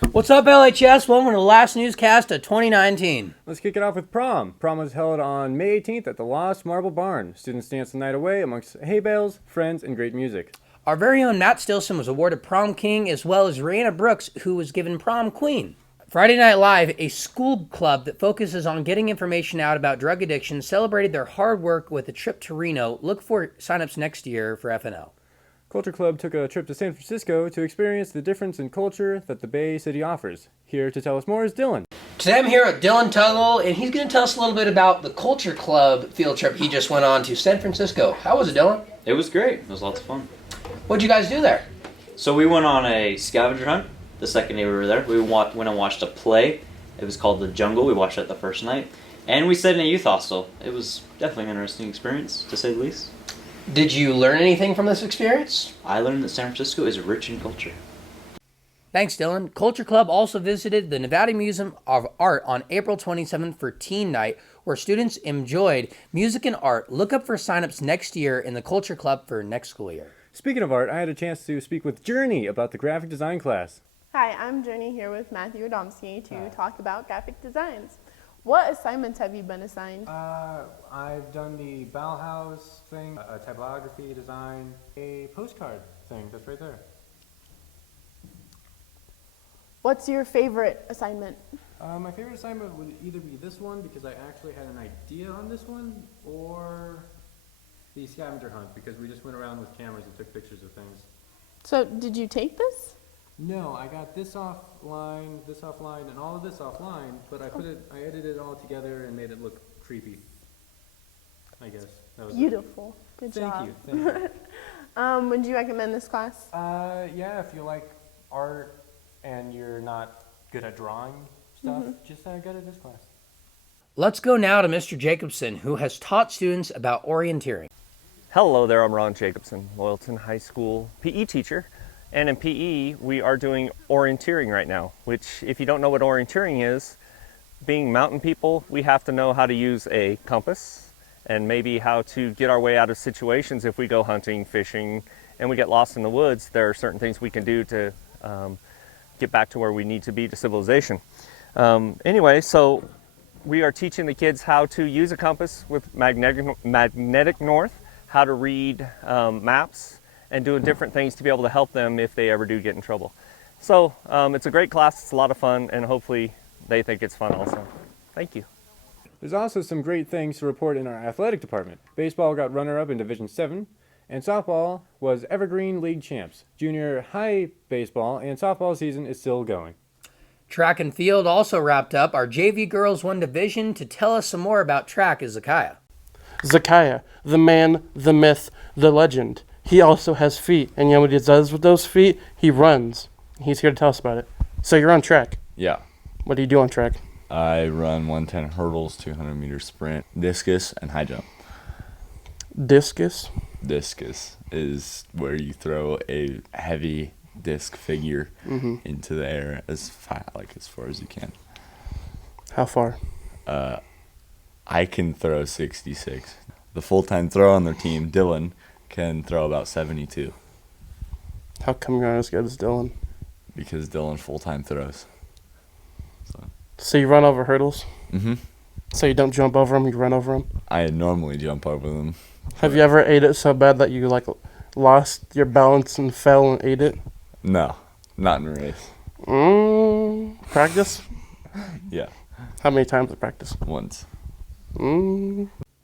What's up, LHS? Welcome to the last newscast of 2019. Let's kick it off with prom. Prom was held on May 18th at the Lost Marble Barn. Students danced the night away amongst hay bales, friends, and great music. Our very own Matt Stilson was awarded Prom King, as well as Rihanna Brooks, who was given Prom Queen. Friday Night Live, a school club that focuses on getting information out about drug addiction, celebrated their hard work with a trip to Reno. Look for signups next year for FNL. Culture Club took a trip to San Francisco to experience the difference in culture that the Bay City offers. Here to tell us more is Dylan. Today I'm here with Dylan Tuggle, and he's going to tell us a little bit about the Culture Club field trip he just went on to San Francisco. How was it, Dylan? It was great. It was lots of fun. What'd you guys do there? So we went on a scavenger hunt the second day we were there. We went and watched a play. It was called The Jungle. We watched it the first night. And we stayed in a youth hostel. It was definitely an interesting experience, to say the least. Did you learn anything from this experience? I learned that San Francisco is rich in culture. Thanks, Dylan. Culture Club also visited the Nevada Museum of Art on April 27th for Teen Night, where students enjoyed music and art. Look up for signups next year in the Culture Club for next school year. Speaking of art, I had a chance to speak with Journey about the graphic design class. Hi, I'm Journey here with Matthew Adamski to talk about graphic designs. What assignments have you been assigned? I've done the Bauhaus thing, a typography design, a postcard thing that's right there. What's your favorite assignment? My favorite assignment would either be this one because I actually had an idea on this one, or the scavenger hunt because we just went around with cameras and took pictures of things. So, did you take this? No, I got this offline, and all of this offline, but I edited it all together and made it look creepy. I guess. That was Beautiful. Good job. Thank you. Would you recommend this class? Yeah, if you like art and you're not good at drawing stuff, just go to this class. Let's go now to Mr. Jacobson, who has taught students about orienteering. Hello there, I'm Ron Jacobson, Loyalton High School PE teacher. And in PE, we are doing orienteering right now, which if you don't know what orienteering is, being mountain people, we have to know how to use a compass and maybe how to get our way out of situations if we go hunting, fishing, and we get lost in the woods. There are certain things we can do to get back to where we need to be to civilization. Anyway, so we are teaching the kids how to use a compass with magnetic north, how to read maps, and doing different things to be able to help them if they ever do get in trouble. So it's a great class, it's a lot of fun, and hopefully they think it's fun also. Thank you. There's also some great things to report in our athletic department. Baseball got runner-up in Division 7, and softball was Evergreen League champs. Junior high baseball and softball season is still going. Track and field also wrapped up. Our JV girls won division. To tell us some more about track is Zakaya. Zakaya, the man, the myth, the legend. He also has feet, and you know what he does with those feet? He runs. He's here to tell us about it. So you're on track. Yeah. What do you do on track? I run 110 hurdles, 200-meter sprint, discus, and high jump. Discus? Discus is where you throw a heavy disc figure into the air as far as you can. How far? I can throw 66. The full-time thrower on their team, Dylan, can throw about 72. How come you're not as good as Dylan? Because Dylan full-time throws. So you run over hurdles? Mm-hmm. So you don't jump over them, you run over them? I normally jump over them. Have you ever ate it so bad that you lost your balance and fell and ate it? No, not in a race. Practice? Yeah. How many times at practice? Once.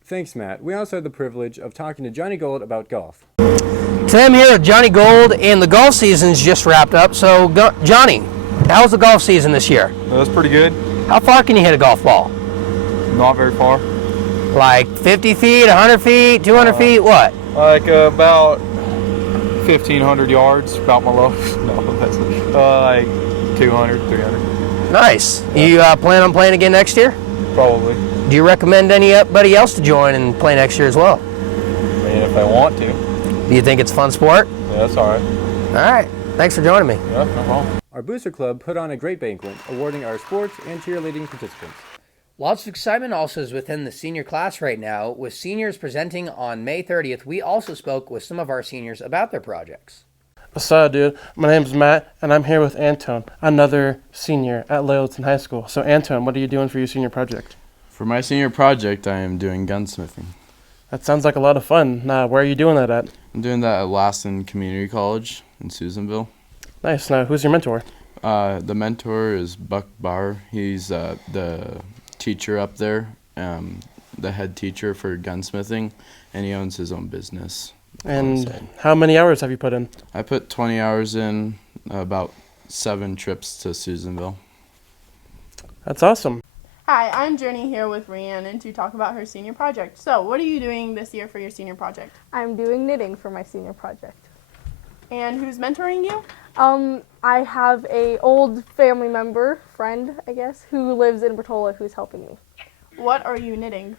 Thanks, Matt. We also had the privilege of talking to Johnny Gold about golf. Today I'm here with Johnny Gold, and the golf season's just wrapped up. So, Johnny, how was the golf season this year? It was pretty good. How far can you hit a golf ball? Not very far. Like 50 feet, 100 feet, 200 feet, what? Like about 1,500 yards, about my lowest. No, that's like 200, 300. Nice. You plan on playing again next year? Probably. Do you recommend anybody else to join and play next year as well? I mean, if they want to. Do you think it's a fun sport? Yeah, that's all right. All right. Thanks for joining me. Yeah, no problem. Our Booster Club put on a great banquet, awarding our sports and cheerleading participants. Lots of excitement also is within the senior class right now, with seniors presenting on May 30th. We also spoke with some of our seniors about their projects. So, dude, my name's Matt, and I'm here with Anton, another senior at Loyalton High School. So, Anton, what are you doing for your senior project? For my senior project, I am doing gunsmithing. That sounds like a lot of fun. Now, where are you doing that at? I'm doing that at Laston Community College in Susanville. Nice. Now, who's your mentor? The mentor is Buck Barr. He's the teacher up there, the head teacher for gunsmithing, and he owns his own business. And how many hours have you put in? I put 20 hours in, about 7 trips to Susanville. That's awesome. Hi, I'm Journey here with Rhiannon to talk about her senior project. So, what are you doing this year for your senior project? I'm doing knitting for my senior project. And who's mentoring you? I have a old family member, friend, I guess, who lives in Bertola who's helping me. What are you knitting?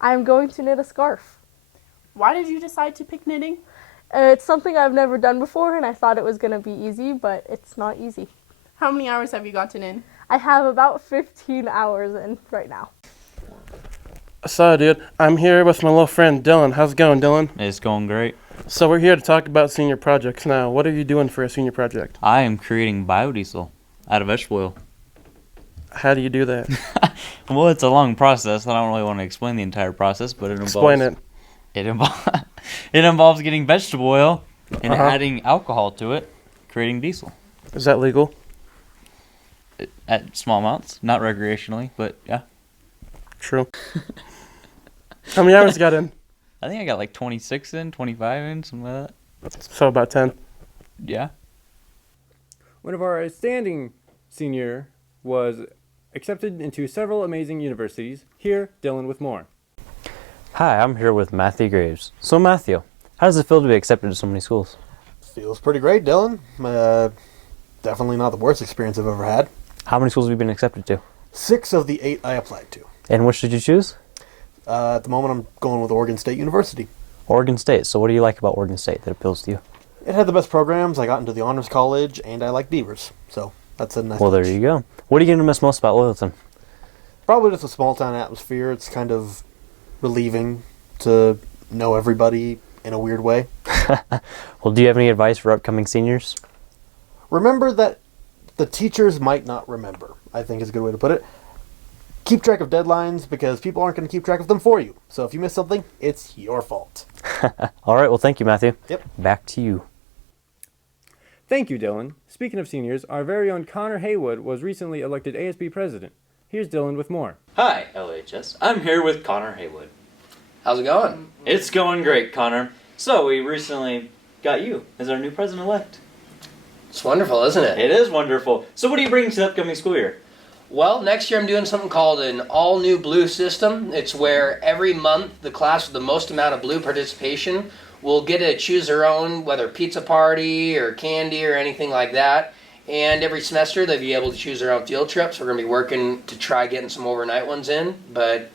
I'm going to knit a scarf. Why did you decide to pick knitting? It's something I've never done before, and I thought it was going to be easy, but it's not easy. How many hours have you gotten in? I have about 15 hours in right now. So, dude, I'm here with my little friend, Dylan. How's it going, Dylan? It's going great. So, we're here to talk about senior projects now. What are you doing for a senior project? I am creating biodiesel out of vegetable oil. How do you do that? Well, it's a long process. I don't really want to explain the entire process, but it involves... Explain it. It involves getting vegetable oil and Uh-huh. adding alcohol to it, creating diesel. Is that legal? At small amounts, not recreationally, but yeah. True. How many hours you got in? I think I got like 26 in, 25 in, something like that. So, about 10. Yeah. One of our outstanding senior was accepted into several amazing universities. Here, Dylan with more. Hi, I'm here with Matthew Graves. So Matthew, how does it feel to be accepted to so many schools? Feels pretty great, Dylan. Definitely not the worst experience I've ever had. How many schools have you been accepted to? 6 of the 8 I applied to. And which did you choose? At the moment, I'm going with Oregon State University. Oregon State. So what do you like about Oregon State that appeals to you? It had the best programs. I got into the honors college, and I like beavers. So that's a nice Well, there touch. you go. What are you going to miss most about Loyalton? Probably just a small town atmosphere. It's kind of relieving to know everybody in a weird way. Well, do you have any advice for upcoming seniors? Remember that the teachers might not remember, I think is a good way to put it. Keep track of deadlines because people aren't going to keep track of them for you. So if you miss something, it's your fault. All right, well, thank you, Matthew. Yep. Back to you. Thank you, Dylan. Speaking of seniors, our very own Connor Haywood was recently elected ASB president. Here's Dylan with more. Hi, LHS. I'm here with Connor Haywood. How's it going? It's going great, Connor. So, we recently got you as our new president-elect. It's wonderful, isn't it? It is wonderful. So what are you bringing to the upcoming school year? Well, next year I'm doing something called an all-new blue system. It's where every month the class with the most amount of blue participation will get to choose their own, whether pizza party or candy or anything like that. And every semester they'll be able to choose their own field trips. We're going to be working to try getting some overnight ones in, but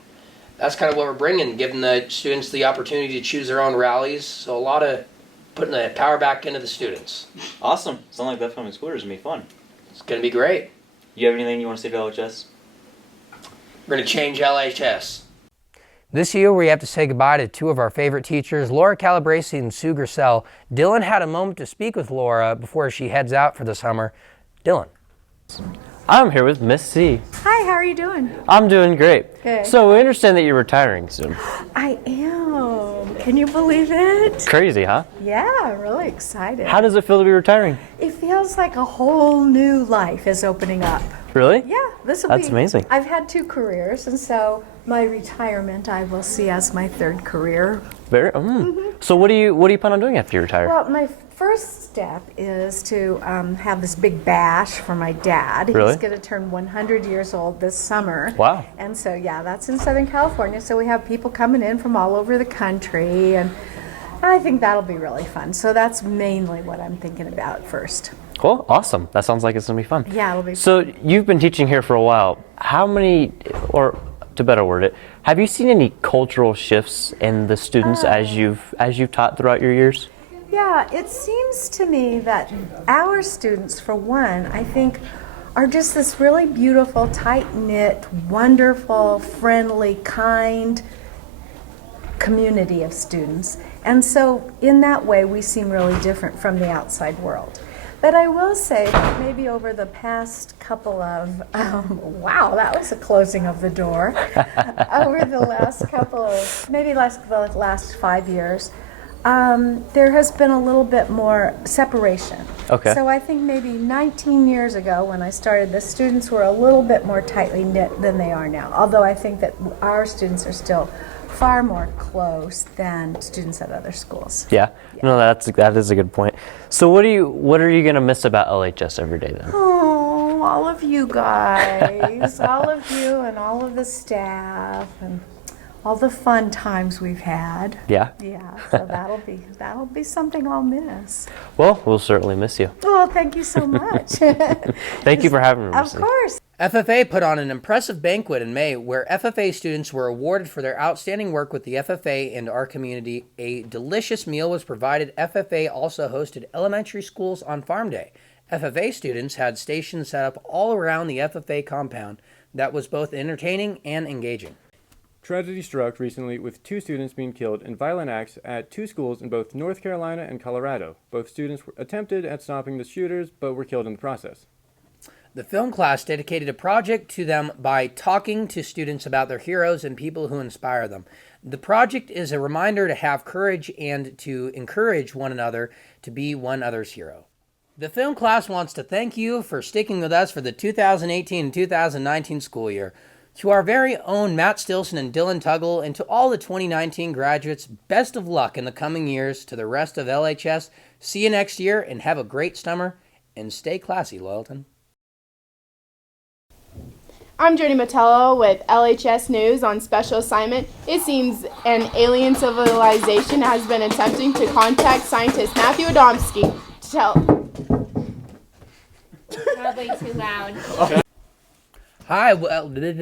that's kind of what we're bringing, giving the students the opportunity to choose their own rallies. So a lot of putting the power back into the students. Awesome. Sounds like the upcoming school year is going to be fun. It's going to be great. You have anything you want to say to LHS? We're going to change LHS. This year we have to say goodbye to 2 of our favorite teachers, Laura Calabresi and Sue Gersell. Dylan had a moment to speak with Laura before she heads out for the summer. Dylan. I'm here with Miss C. Hi, how are you doing? I'm doing great. Good. So we understand that you're retiring soon. I am. Can you believe it? Crazy, huh? Yeah, really excited. How does it feel to be retiring? It feels like a whole new life is opening up. Really? Yeah, this will be. That's amazing. I've had 2 careers, and so my retirement I will see as my 3rd career. Very. So what do you plan on doing after you retire? Well, my first step is to have this big bash for my dad. Really? He's going to turn 100 years old this summer. Wow. And so, yeah, that's in Southern California. So we have people coming in from all over the country, and I think that'll be really fun. So that's mainly what I'm thinking about first. Cool. Awesome. That sounds like it's going to be fun. Yeah, it'll be So you've been teaching here for a while. How many, or to better word it, have you seen any cultural shifts in the students as you've taught throughout your years? Yeah, it seems to me that our students, for one, I think, are just this really beautiful, tight-knit, wonderful, friendly, kind community of students. And so in that way, we seem really different from the outside world. But I will say that maybe over the past couple of, wow, that was a closing of the door. Over the last couple of, maybe the last 5 years, there has been a little bit more separation. Okay. So I think maybe 19 years ago when I started, the students were a little bit more tightly knit than they are now. Although I think that our students are still far more close than students at other schools. Yeah. No, that is a good point. So what are you gonna miss about LHS every day then? Oh, all of you guys, all of you and all of the staff and all the fun times we've had. Yeah. Yeah, so that'll be something I'll miss. Well, we'll certainly miss you. Oh, thank you so much. Thank you for having me. Of course. FFA put on an impressive banquet in May where FFA students were awarded for their outstanding work with the FFA and our community. A delicious meal was provided. FFA also hosted elementary schools on Farm Day. FFA students had stations set up all around the FFA compound that was both entertaining and engaging. Tragedy struck recently with 2 students being killed in violent acts at 2 schools in both North Carolina and Colorado. Both students attempted at stopping the shooters, but were killed in the process. The film class dedicated a project to them by talking to students about their heroes and people who inspire them. The project is a reminder to have courage and to encourage one another to be one other's hero. The film class wants to thank you for sticking with us for the 2018 and 2019 school year. To our very own Matt Stilson and Dylan Tuggle, and to all the 2019 graduates, best of luck in the coming years. To the rest of LHS, see you next year and have a great summer, and stay classy, Loyalton. I'm Jody Metello with LHS News on special assignment. It seems an alien civilization has been attempting to contact scientist Matthew Adamski to tell... Probably too loud. Hi, well... 3,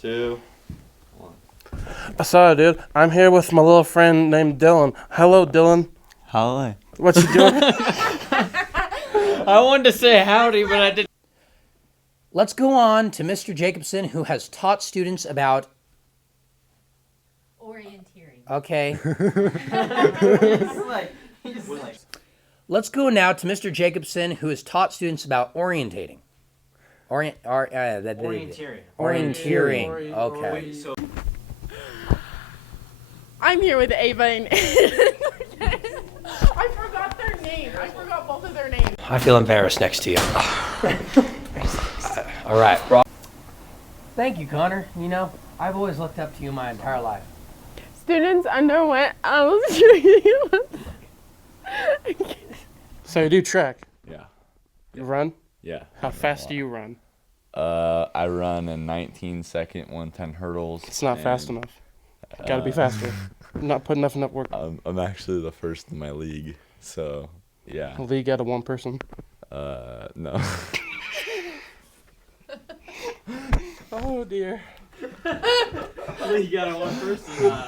2, 1. I saw it, dude. I'm here with my little friend named Dylan. Hello, Dylan. Hi. What you doing? I wanted to say howdy, but I didn't. Let's go on to Mr. Jacobson, who has taught students about... Orienteering. Okay. Let's go now to Mr. Jacobson, who has taught students about orientating. Orienteering. Orienteering. Okay. I'm here with Ava and I forgot their name. I forgot both of their names. I feel embarrassed next to you. All right. Thank you, Connor. You know, I've always looked up to you my entire life. Students underwent training. So you do track? Yeah. You run? Yeah. How fast do you run? I run a 19-second 110 hurdles. It's not fast enough. Gotta be faster. Not putting enough work. I'm actually the first in my league, so yeah. A league out of one person? No. Oh dear. You got one person.